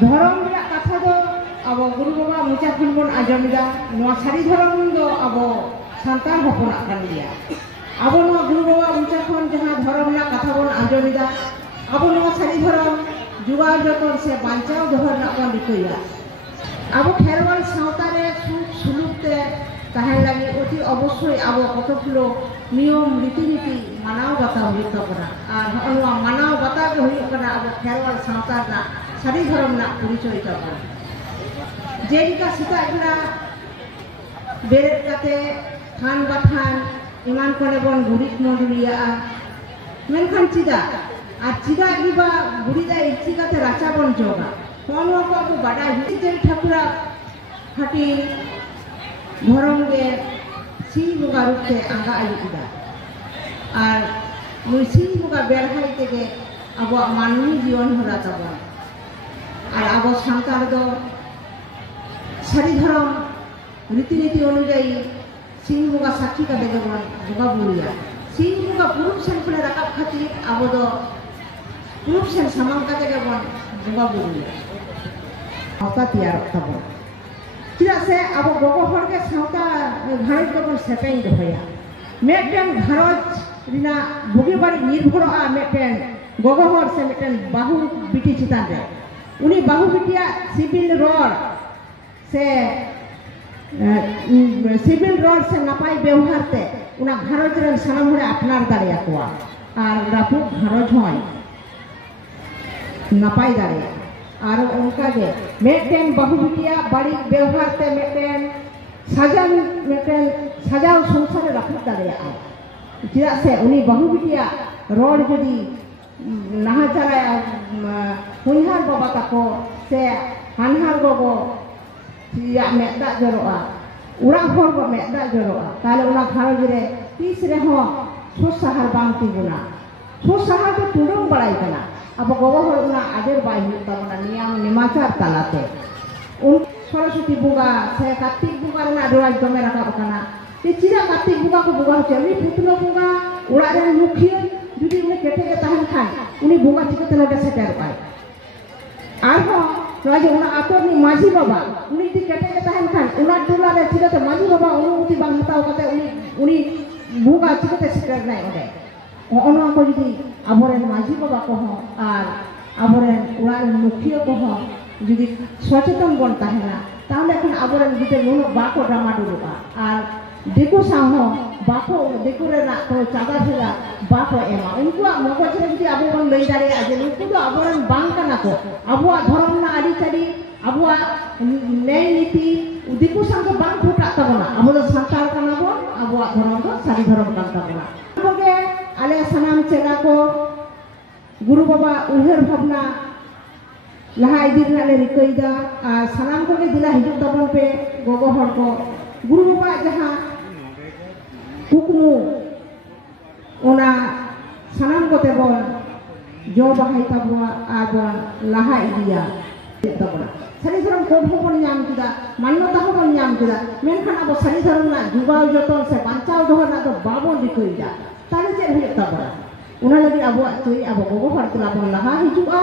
धर्म कथा दो अब गुरु बाबा मोचा खन बन आजमदा सारी धर्म दो अब सानतार हपना कान गया अब गुरु बाबा मोचा खन जहाँ धर्म कथा बन आजमदा अब सारी धर्म जुगा जतन से बांचाव दोहर बन रिकया अब खेरवाल सावतारे सुख सुलुकते तहन लगे अति अवश्य अब कतगुलो नियम रीतिनीति मानाव बाताव और मानाव बाताव अब खेरवाल सावतार सारी धर्म परिचय तबन जेलिका सेता बेड़ा बेरेद काते थान बाथान इमान कोने बन गुरिज मंडलिया मेनखान चिदा और चिदा गिबा गुरिदा इच्छी काते राचा बन जोगा कौन को अब बाडा हिजे ठाकुरा हाटी धर्म के सिंह बुगा रूपते आंगा आयुदा और मुई सिंह बुगा बेरहाई तेगे अब मानवी जीवन हरा तबन और अब सानतार दो सारी धर्म रीतिनीति अनुयायी सिंह बुगा साक्षी का बन बुगा बुरिया सिंह बुगा पुरुष सेन खुले रकाब खातिर अब दो पुरुष सेन सामांग का बन बुगा बुरिया सावता तैयार तबन चेदा से अब गगो हर के सावता घारज बन सेपें दोहया मेटन घारज रिना बुगी बाड़ी निर्भरआ मेटन गगो हर से मेटन बाहु बिटी चितान रे उनी बाहु बिटिया सिविल रोड से नपाय व्यवहार ते उना घारज रे सानाम हरे अपनार दाड़िया कोआ और रापु घारज होय नपाय दाड़िया और उनका के मेटन बाहु बिटिया बाड़ी व्यवहार ते मेटन सजाव संसार रखा दाड़िया चेदा से उनी बाहु बिटिया रोड जदि नाहाचारा हुनहार बाबा ताको से हानहार गगो मेदा जरोआ उड़ा हर को मेदा जरोआ ताले उना घारज रे तीस रे हो सुसाहार बांग तिगुना सुसाहार तो तुडम बड़ाई कना अब गगो हर उना आदेर बाय हुता नियम निमाचार तालाते उन सरस्वती बुगा से कार्तिक बुगा ना रिवाज दमे राखा कना ते चिरा कार्तिक बुगा को बुगा चली पुतलो बुगा उड़ा रे मुखिया जुदी उनी केटे के तहन खान उनी बुगा चिकते नोटे सेटर पाय आरो राजे उना आतोरनी माझी बाबा उनी ती केटे के तहन खान उना टोला रे चिकते माझी बाबा अनुमति बांग हताव कते उनी बुगा चिकते सेटर नाय ओडे ओनो को जुदी आबोरेन माझी बाबा को हो और आबोरेन उड़ा रे मुखिया को हो जुदी सचेतन बन ताहेना ताहले एखन आबोरेन गिते नुनो बाको ड्रामा दुरुगा और देखो साहो बाको देखो रे ना को चादा फेला बाको एमा उनको मगज रे जुदी आबो बन लई दारे आज नुकु दो आबोरेन बांग काना को आबो धर्म ना आदि चारी आबो न्याय नीति देखो साहो बांग फुटा तबना आबो दो संसार काना बन आबो धर्म दो सारी धर्म कान तबना आबोगे आले सनाम चेला को गुरु बाबा उहर भावना लहा इदी रनाले रिकईदा और सनाम को के दिला हिजुक तबन पे गगो हर को गुरु बाबा जहां कुकमु ओना सनाम को तेबन जो बाहाय तबवा आबन लहा इदिया तबना सारी धर्म को बन नाम किदा मान्यता हो बन नाम किदा मेनखान अब सारी धर्म ना जुगाव जतन से बांचाव दोहर ना तो बाबन रिकईदा ताले जे हुय तबना उना लगी अब चोई अब गगो हर तला बन लहा हिजुआ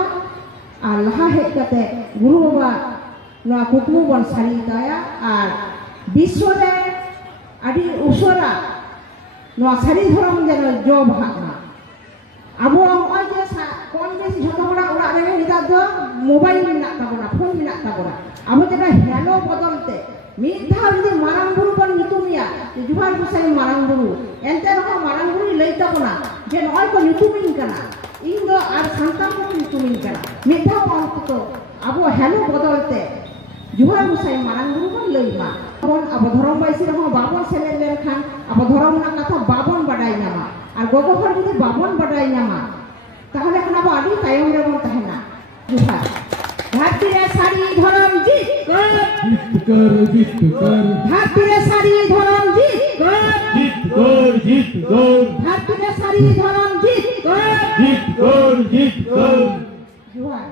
और लहा हेज कते गुरु बाबा ना कुकमु बन सारी दाया और विश्व रे आदि उसरा ना सारी धर्म जन जो भागना अब ओय जे कोन बेस झतो बड़ा उड़ा रे निदा दो मोबाइल मिना ताबना फोन मिना ताबना अब जेटा हेलो बदलते मिधा जदि मारांग गुरु बन नितुमिया जुहार गुसाई मारांग गुरु एंते रहो मारांग गुरु लई ताबना जे नय को नितुमिन कना इन दो आर संतान को नितुमिन कना मिधा अंत तो अब हेलो बदलते जुहार गुसाई मारांग गुरु बन लई मा अब धर्म बाइसी रहो बाबन सेले लेखान अब धर्म ना कथा बाबन बडाई नामा और गगो हर जदि बाबन बडाई नामा ताहले खान अब आदि तायम रे बन तहना जुहार धरती रे सारी धर्म जीत कर धरती रे सारी धर्म जीत कर धरती रे सारी धर्म जीत कर जुहार।